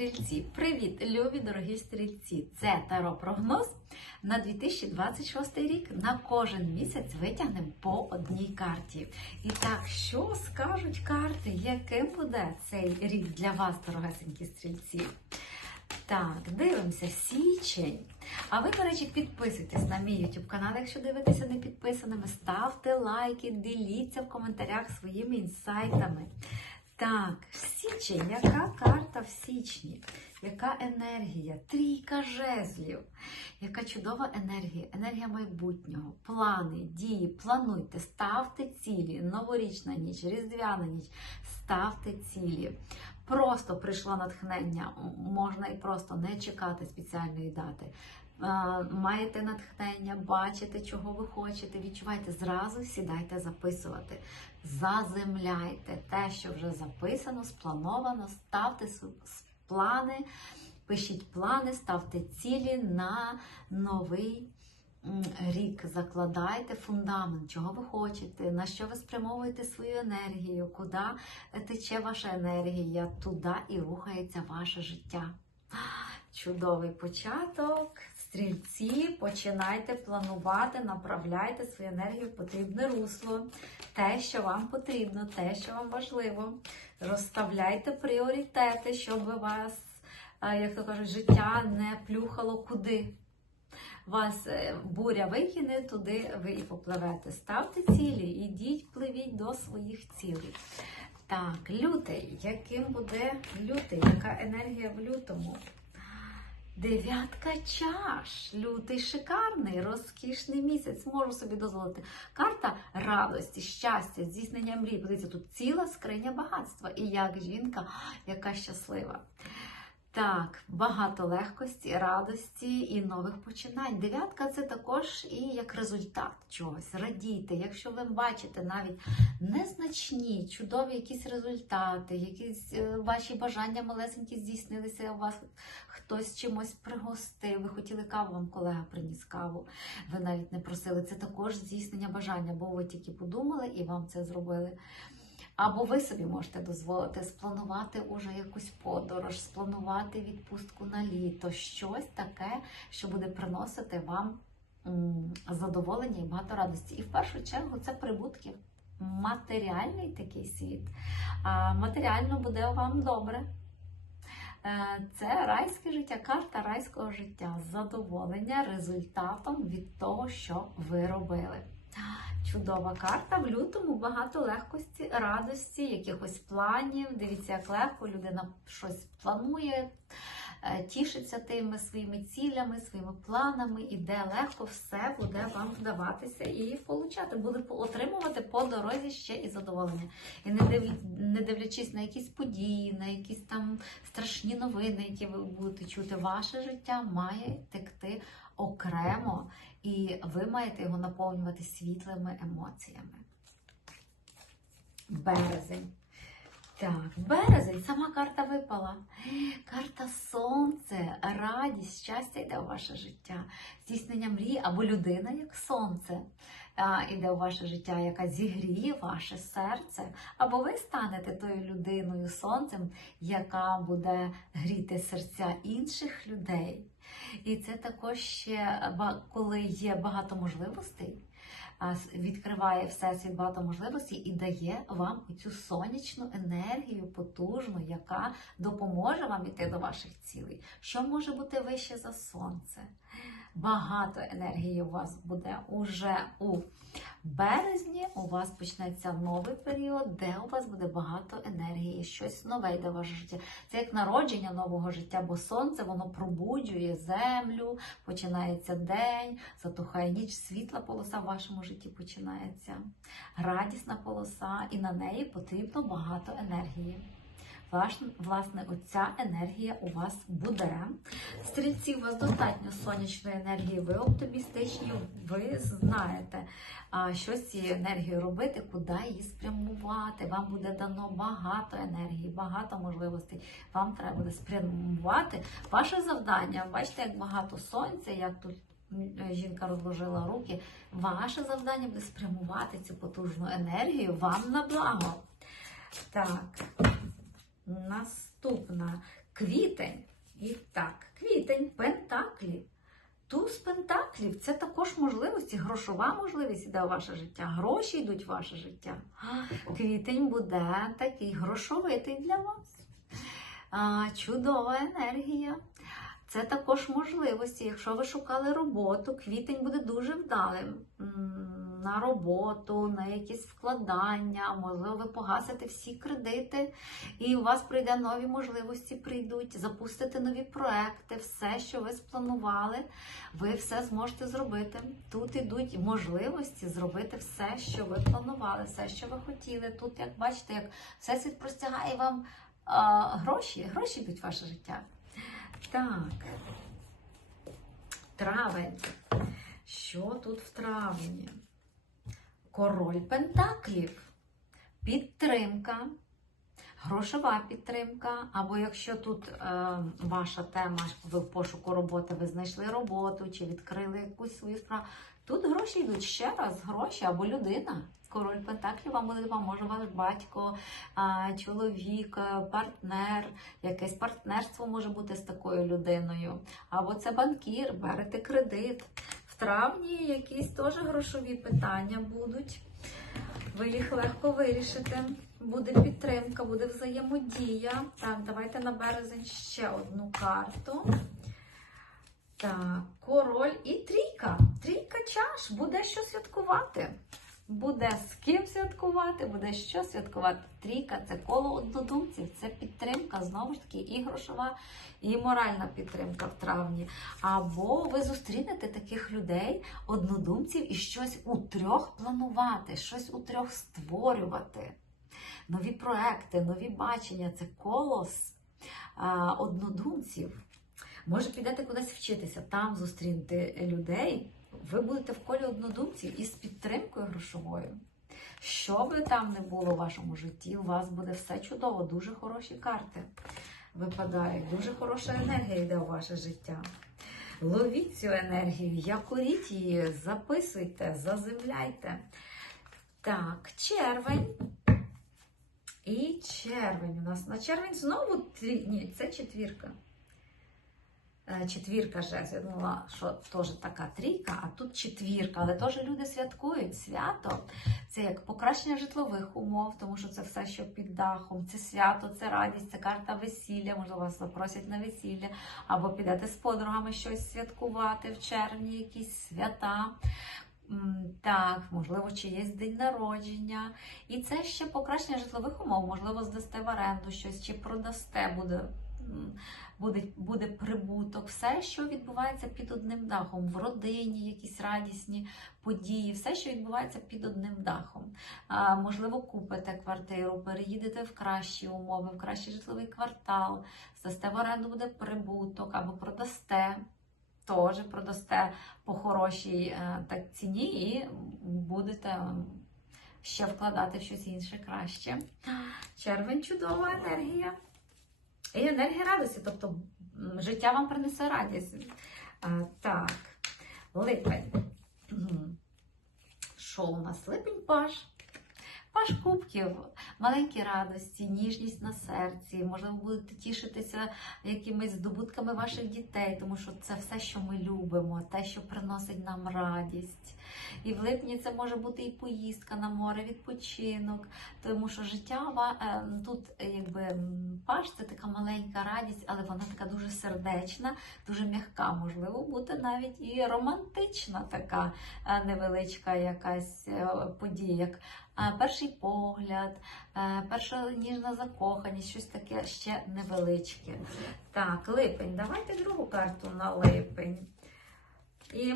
стрільці! Привіт, любі дорогі стрільці! Це таро прогноз на 2026 рік. На кожен місяць витягнемо по одній карті. І так, що скажуть карти, яким буде цей рік для вас, дорогесенькі стрільці? Так, дивимося, січень. А ви, до речі, підписуйтесь на мій YouTube канал, якщо дивитеся не підписаними. Ставте лайки, діліться в коментарях своїми інсайтами. Так, січень, яка карта в січні? Яка енергія? Трійка жезлів. Яка чудова енергія, енергія майбутнього, плани, дії, плануйте, ставте цілі, новорічна ніч, різдвяна ніч, ставте цілі. Просто прийшло натхнення, можна і просто не чекати спеціальної дати. Е, Маєте натхнення, бачите, чого ви хочете, відчувайте зразу, сідайте записувати. Заземляйте те, що вже записано, сплановано, ставте плани, пишіть плани, ставте цілі на новий рік. Закладайте фундамент, чого ви хочете, на що ви спрямовуєте свою енергію, куди тече ваша енергія, туди і рухається ваше життя. Чудовий початок. Стрільці, починайте планувати, направляйте свою енергію в потрібне русло, те, що вам потрібно, те, що вам важливо. Розставляйте пріоритети, щоб вас, е, як то кажуть, життя не плюхало куди. Вас е, буря викине, туди ви і попливете. Ставте цілі, ідіть, пливіть до своїх цілей. Так, лютий. Яким буде лютий? Яка енергія в лютому? Дев'ятка чаш. Лютий шикарний, розкішний місяць. Можу собі дозволити. Карта радості, щастя, здійснення мрій. Подивіться, тут ціла скриня багатства. І як жінка, яка щаслива. Так, багато легкості, радості і нових починань. Дев'ятка це також і як результат чогось. Радійте, якщо ви бачите навіть незначні, чудові якісь результати, якісь е, ваші бажання малесенькі здійснилися, у вас хтось чимось пригостив, ви хотіли каву, вам колега приніс каву, ви навіть не просили. Це також здійснення бажання, бо ви тільки подумали і вам це зробили. Або ви собі можете дозволити спланувати уже якусь подорож, спланувати відпустку на літо, щось таке, що буде приносити вам задоволення і багато радості. І в першу чергу це прибутки. Матеріальний такий світ. А матеріально буде вам добре. Е, Це райське життя, карта райського життя, задоволення результатом від того, що ви робили. Чудова карта. В лютому багато легкості, радості, якихось планів. Дивіться, як легко людина щось планує, тішиться тими своїми цілями, своїми планами, іде легко, все буде вам вдаватися і получати. Буде отримувати по дорозі ще і задоволення. І не, див... не дивлячись на якісь події, на якісь там страшні новини, які ви будете чути, ваше життя має текти окремо, і ви маєте його наповнювати світлими емоціями. Березень. Так, березень, сама карта випала. Карта сонце, радість, щастя йде у ваше життя, здійснення мрії або людина як сонце а, іде у ваше життя, яка зігріє ваше серце, або ви станете тою людиною сонцем, яка буде гріти серця інших людей. І це також ще коли є багато можливостей, відкриває всесвіт багато можливостей і дає вам цю сонячну енергію потужну, яка допоможе вам іти до ваших цілей. Що може бути вище за сонце? Багато енергії у вас буде уже у березні. У вас почнеться новий період, де у вас буде багато енергії, щось нове йде в ваше життя. Це як народження нового життя, бо сонце воно пробуджує землю, починається день, затухає ніч, світла полоса в вашому житті починається, радісна полоса, і на неї потрібно багато енергії. Власне, оця енергія у вас буде. Стрільці, у вас достатньо сонячної енергії, ви оптимістичні, ви знаєте, що з цією енергією робити, куди її спрямувати. Вам буде дано багато енергії, багато можливостей. Вам треба буде спрямувати ваше завдання. Бачите, як багато сонця, як тут жінка розложила руки. Ваше завдання буде спрямувати цю потужну енергію вам на благо. Так, наступна Квітень. І так, квітень, пентаклі. Туз пентаклів це також можливості, грошова можливість іде у ваше життя. Гроші йдуть в ваше життя. Квітень буде такий грошовитий для вас. А, чудова енергія. Це також можливості. Якщо ви шукали роботу, квітень буде дуже вдалим на роботу, на якісь вкладання, можливо, ви погасите всі кредити, і у вас прийде нові можливості, прийдуть, запустите нові проекти, все, що ви спланували, ви все зможете зробити. Тут ідуть можливості зробити все, що ви планували, все, що ви хотіли. Тут, як бачите, як всесвіт простягає вам а, гроші, гроші йдуть в ваше життя. Так. Травень. Що тут в травні? Король Пентаклів. Підтримка. Грошова підтримка, або якщо тут е, ваша тема, ви в пошуку роботи, ви знайшли роботу чи відкрили якусь свою справу, тут гроші йдуть ще раз, гроші або людина. Король Пентаклів буде допоможе ваш батько, чоловік, е, партнер, якесь партнерство може бути з такою людиною. Або це банкір, берете кредит. Травні якісь теж грошові питання будуть. Ви їх легко вирішите. Буде підтримка, буде взаємодія. Так, давайте на березень ще одну карту. Так, король і трійка. Трійка чаш. Буде що святкувати. Буде з ким святкувати, буде що святкувати. Трійка це коло однодумців, це підтримка, знову ж таки, і грошова, і моральна підтримка в травні. Або ви зустрінете таких людей, однодумців, і щось у трьох планувати, щось у трьох створювати. Нові проекти, нові бачення це колос однодумців. Може, підете кудись вчитися, там зустрінете людей. Ви будете в колі однодумців із підтримкою грошовою. Що би там не було в вашому житті, у вас буде все чудово, дуже хороші карти випадають, дуже хороша енергія йде у ваше життя. Ловіть цю енергію, якоріть її, записуйте, заземляйте. Так, червень. І червень у нас на червень знову трі... Ні, це четвірка. Е, Четвірка жезлів. Я думала, що теж така трійка, а тут четвірка. Але теж люди святкують свято. Це як покращення житлових умов, тому що це все, що під дахом. Це свято, це радість, це карта весілля. Можливо, вас запросять на весілля, або підете з подругами щось святкувати в червні, якісь свята. Так, можливо, чи є день народження. І це ще покращення житлових умов. Можливо, здасте в оренду щось, чи продасте буде. Буде, буде прибуток, все, що відбувається під одним дахом, в родині, якісь радісні події, все, що відбувається під одним дахом. А, можливо, купите квартиру, переїдете в кращі умови, в кращий житловий квартал, здасте в оренду буде прибуток або продасте. Теж продасте по хорошій е, так, ціні і будете ще вкладати в щось інше краще. Червень чудова енергія. І енергія радості, тобто життя вам принесе радість. А, так, липень. Що у нас? Липень паш. Паш кубків, маленькі радості, ніжність на серці, можливо, будете тішитися якимись здобутками ваших дітей, тому що це все, що ми любимо, те, що приносить нам радість. І в липні це може бути і поїздка на море, відпочинок, тому що життя е, тут якби паш це така маленька радість, але вона така дуже сердечна, дуже м'яка. Можливо, бути навіть і романтична така е, невеличка якась е, подія, як перший погляд, е, перша ніжна закоханість, щось таке ще невеличке. Так, липень. Давайте другу карту на липень. І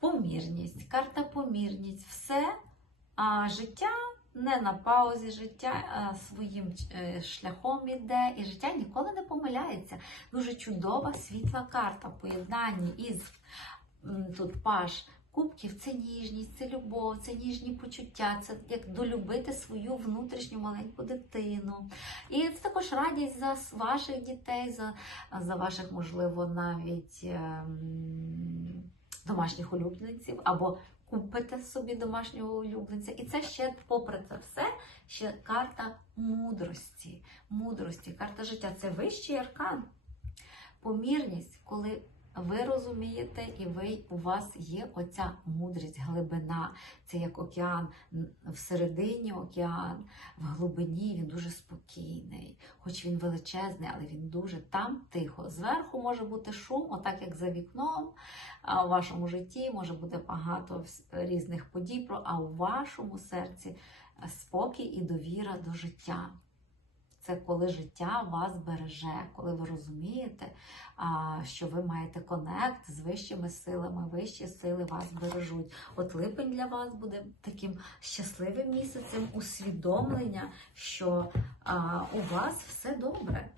помірність. Карта помірність. Все а, життя не на паузі, життя а, своїм е, шляхом іде, і життя ніколи не помиляється. Дуже чудова світла карта в поєднанні із тут паш. Кубків це ніжність, це любов, це ніжні почуття, це як долюбити свою внутрішню маленьку дитину. І це також радість за ваших дітей, за, за ваших, можливо, навіть ем, домашніх улюбленців або купите собі домашнього улюбленця. І це ще, попри це все, ще карта мудрості. Мудрості, карта життя це вищий аркан. Помірність, коли ви розумієте, і ви у вас є оця мудрість, глибина. Це як океан всередині океан, в глибині він дуже спокійний, хоч він величезний, але він дуже там тихо. Зверху може бути шум, отак як за вікном. А у вашому житті може бути багато різних подій, а у вашому серці спокій і довіра до життя. Це коли життя вас береже, коли ви розумієте, що ви маєте конект з вищими силами, вищі сили вас бережуть. От липень для вас буде таким щасливим місяцем усвідомлення, що у вас все добре.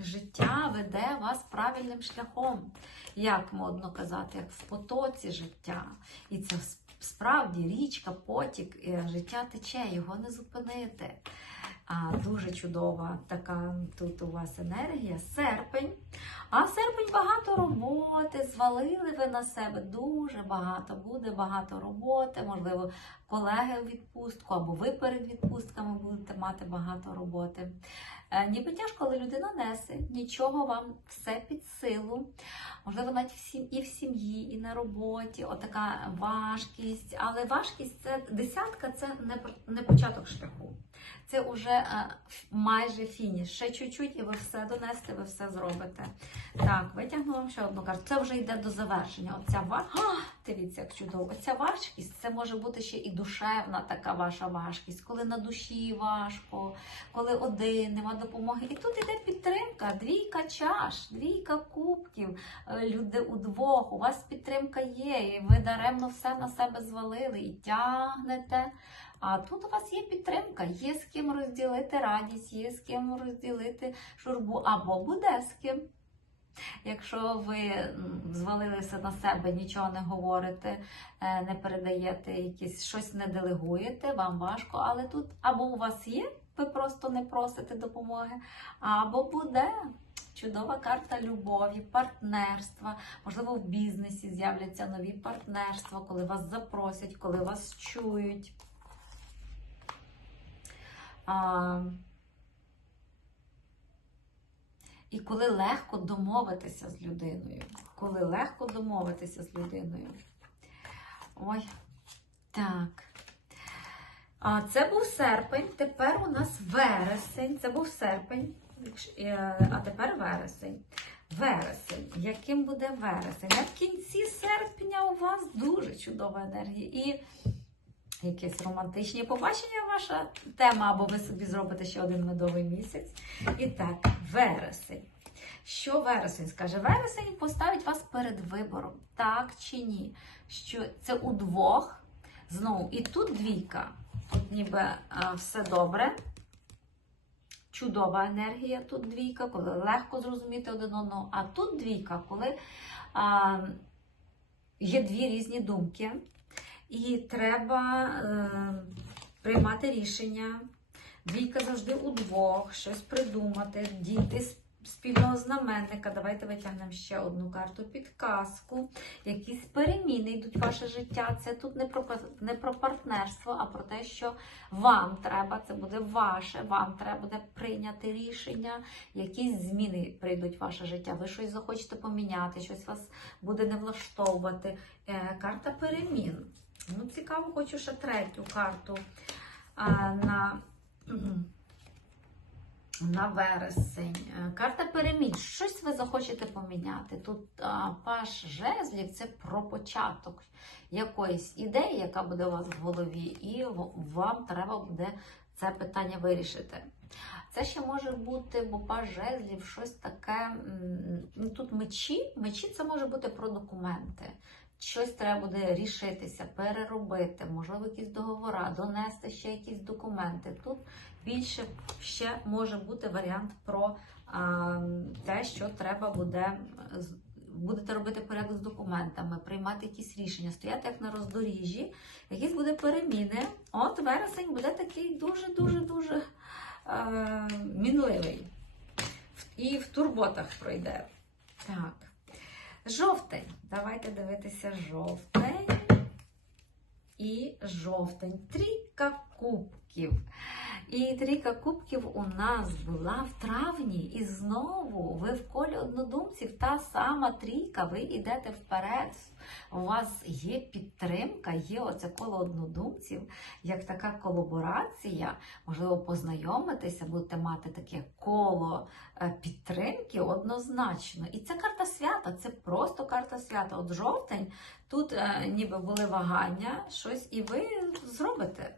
Життя веде вас правильним шляхом, як модно казати, як в потоці життя. І це справді річка, потік, життя тече, його не зупинити. А, Дуже чудова така тут у вас енергія. Серпень. А серпень багато роботи. Звалили ви на себе дуже багато. Буде багато роботи. Можливо, колеги в відпустку, або ви перед відпустками будете мати багато роботи. Е, ніби тяжко, коли людина несе, нічого вам все під силу. Можливо, навіть і в сім'ї, і на роботі, отака важкість. Але важкість це десятка це не початок шляху. Це вже е, майже фініш. Ще чуть-чуть, і ви все донесете, ви все зробите. Так, витягну вам ще одну карту. Це вже йде до завершення. Оця важкість, дивіться, як чудово. Оця важкість це може бути ще і душевна така ваша важкість, коли на душі важко, коли один, нема допомоги. І тут іде підтримка, двійка чаш, двійка кубків, е, люди удвох. У вас підтримка є, і ви даремно все на себе звалили і тягнете. А тут у вас є підтримка, є з ким розділити радість, є з ким розділити журбу, або буде з ким. Якщо ви звалилися на себе, нічого не говорите, е, не передаєте якісь щось не делегуєте, вам важко, але тут або у вас є, ви просто не просите допомоги, або буде чудова карта любові, партнерства. Можливо, в бізнесі з'являться нові партнерства, коли вас запросять, коли вас чують. А, І коли легко домовитися з людиною. Коли легко домовитися з людиною. Ой, так. А Це був серпень, тепер у нас вересень. Це був серпень, е, а тепер вересень. Вересень. Яким буде вересень? А в кінці серпня у вас дуже чудова енергія. І якісь романтичні побачення ваша тема, або ви собі зробите ще один медовий місяць. І так, вересень. Що вересень скаже? Вересень поставить вас перед вибором, так чи ні? Що це удвох. Знову, і тут двійка. Тут ніби а, все добре. Чудова енергія, тут двійка, коли легко зрозуміти один одного. А тут двійка, коли а, є дві різні думки. І треба е, приймати рішення. Двійка завжди удвох, щось придумати, діти спільного знаменника. Давайте витягнемо ще одну карту підказку. Якісь переміни йдуть в ваше життя. Це тут не про не про партнерство, а про те, що вам треба, це буде ваше, вам треба буде прийняти рішення, якісь зміни прийдуть в ваше життя. Ви щось захочете поміняти, щось вас буде не влаштовувати. Е, карта перемін. Ну, цікаво, хочу ще третю карту а, на на вересень. Е, карта перемін. Щось ви захочете поміняти. Тут а, паш жезлів це про початок якоїсь ідеї, яка буде у вас в голові, і вам треба буде це питання вирішити. Це ще може бути, бо паш жезлів, щось таке. Ну, тут мечі. Мечі це може бути про документи. Щось треба буде рішитися, переробити, можливо, якісь договори, донести ще якісь документи. Тут більше ще може бути варіант про а, те, що треба буде. Будете робити порядок з документами, приймати якісь рішення, стояти як на роздоріжжі, якісь буде переміни. От вересень буде такий дуже-дуже-дуже е, мінливий. І в турботах пройде. Так. Жовтень. Давайте дивитися жовтень. і жовтень. Трійка кубків. І трійка кубків у нас була в травні, і знову ви в колі однодумців, та сама трійка, ви йдете вперед. У вас є підтримка, є оце коло однодумців, як така колаборація. Можливо, познайомитися, будете мати таке коло е, підтримки однозначно. І це карта свята, це просто карта свята. От жовтень тут е, ніби були вагання, щось, і ви зробите.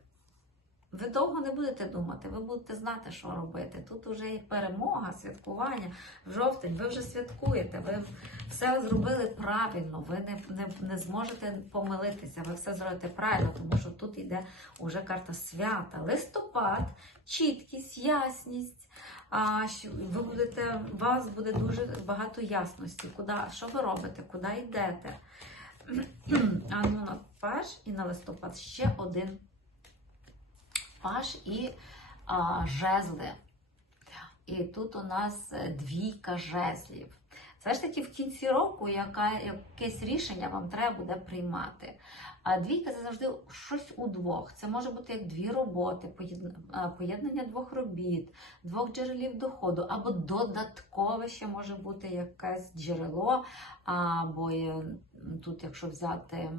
Ви довго не будете думати, ви будете знати, що робити. Тут вже є перемога, святкування. В жовтень ви вже святкуєте, ви все зробили правильно, ви не, не, не зможете помилитися, ви все зробите правильно, тому що тут йде уже карта свята. Листопад, чіткість, ясність. А ви будете, вас буде дуже багато ясності, куди, що ви робите, куди йдете. А ну на паш і на листопад ще один паш і а, жезли. І тут у нас е, двійка жезлів. Все ж таки в кінці року яка, якесь рішення вам треба буде приймати. А двійка це завжди щось удвох. Це може бути як дві роботи, поєднання двох робіт, двох джерелів доходу, або додаткове ще може бути якесь джерело, або тут, якщо взяти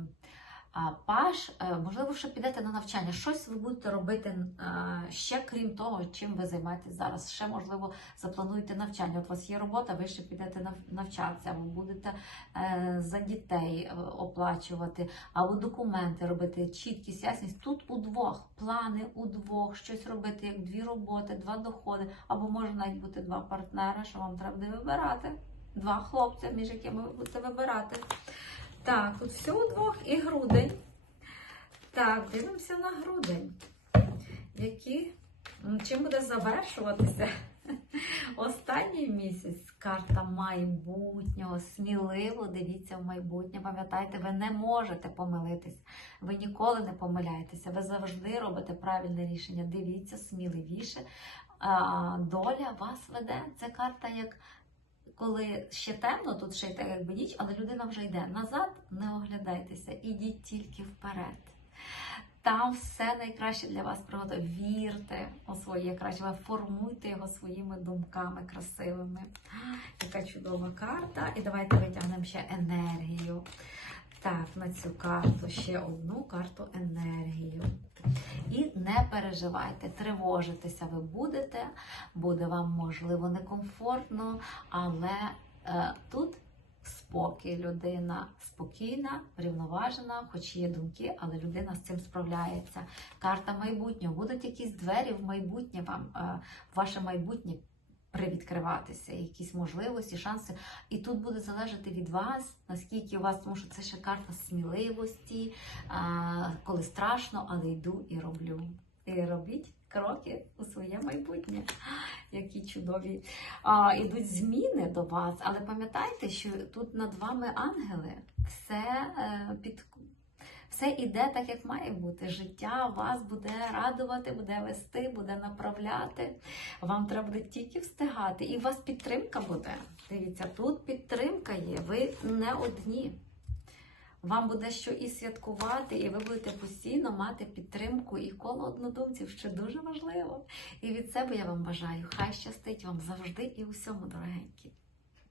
паш, е, можливо, що підете на навчання. Щось ви будете робити е, ще крім того, чим ви займаєтесь зараз. Ще, можливо, заплануєте навчання. От у вас є робота, ви ще підете навчатися, або будете е, за дітей оплачувати, або документи робити, чіткість, ясність. Тут удвох, плани удвох, щось робити, як дві роботи, два доходи, або може навіть бути два партнери, що вам треба буде вибирати. Два хлопця, між якими ви будете вибирати. Так, тут все удвох і грудень. Так, дивимося на грудень. Які, чим буде завершуватися останній місяць? Карта майбутнього. Сміливо дивіться в майбутнє. Пам'ятайте, ви не можете помилитись. Ви ніколи не помиляєтеся. Ви завжди робите правильне рішення. Дивіться сміливіше. Доля вас веде. Це карта як коли ще темно, тут ще й так якби ніч, але людина вже йде назад, не оглядайтеся, ідіть тільки вперед. Там все найкраще для вас приготує. Вірте у своє краще, формуйте його своїми думками красивими. Яка чудова карта. І давайте витягнемо ще енергію. Так, на цю карту ще одну карту енергію. І не переживайте, тривожитися ви будете, буде вам можливо некомфортно, але е, тут спокій людина спокійна, врівноважена, хоч є думки, але людина з цим справляється. Карта майбутнього. Будуть якісь двері в майбутнє вам, е, ваше майбутнє привідкриватися, якісь можливості, шанси. І тут буде залежати від вас, наскільки у вас, тому що це ще карта сміливості, коли страшно, але йду і роблю. І робіть кроки у своє майбутнє. Які чудові ідуть зміни до вас. Але пам'ятайте, що тут над вами ангели, все е, під. Все іде так, як має бути. Життя вас буде радувати, буде вести, буде направляти. Вам треба буде тільки встигати. І у вас підтримка буде. Дивіться, тут підтримка є. Ви не одні. Вам буде що і святкувати, і ви будете постійно мати підтримку і коло однодумців, що дуже важливо. І від себе я вам бажаю. Хай щастить вам завжди і усьому, дорогенькі.